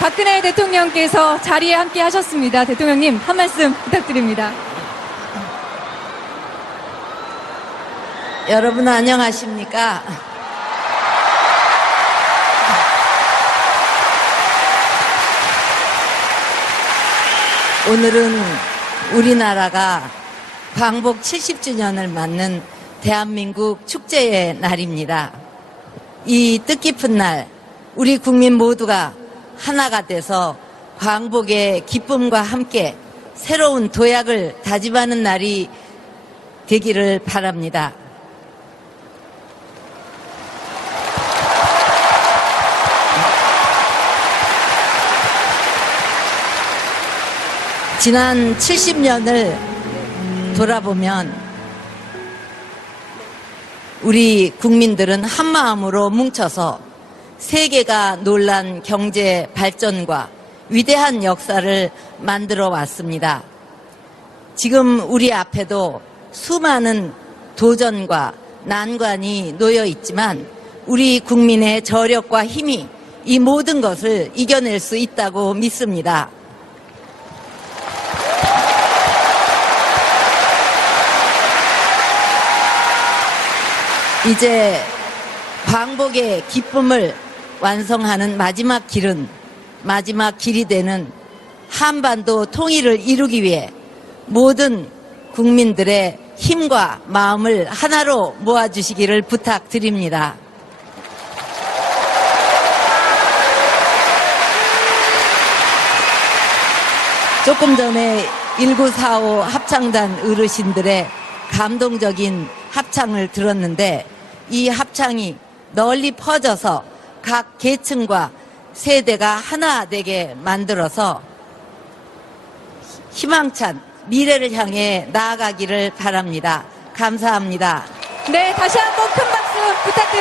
박근혜 대통령께서 자리에 함께 하셨습니다. 대통령님, 한 말씀 부탁드립니다. 여러분 안녕하십니까? 오늘은 우리나라가 광복 70주년을 맞는 대한민국 축제의 날입니다. 이 뜻깊은 날, 우리 국민 모두가 하나가 돼서 광복의 기쁨과 함께 새로운 도약을 다짐하는 날이 되기를 바랍니다. 지난 70년을 돌아보면 우리 국민들은 한 마음으로 뭉쳐서 세계가 놀란 경제 발전과 위대한 역사를 만들어 왔습니다. 지금 우리 앞에도 수많은 도전과 난관이 놓여 있지만 우리 국민의 저력과 힘이 이 모든 것을 이겨낼 수 있다고 믿습니다. 이제 광복의 기쁨을 완성하는 마지막 길은 마지막 길이 되는 한반도 통일을 이루기 위해 모든 국민들의 힘과 마음을 하나로 모아주시기를 부탁드립니다. 조금 전에 1945 합창단 어르신들의 감동적인 합창을 들었는데 이 합창이 널리 퍼져서 각 계층과 세대가 하나 되게 만들어서 희망찬 미래를 향해 나아가기를 바랍니다. 감사합니다. 네, 다시 한번 큰 박수 부탁드립니다,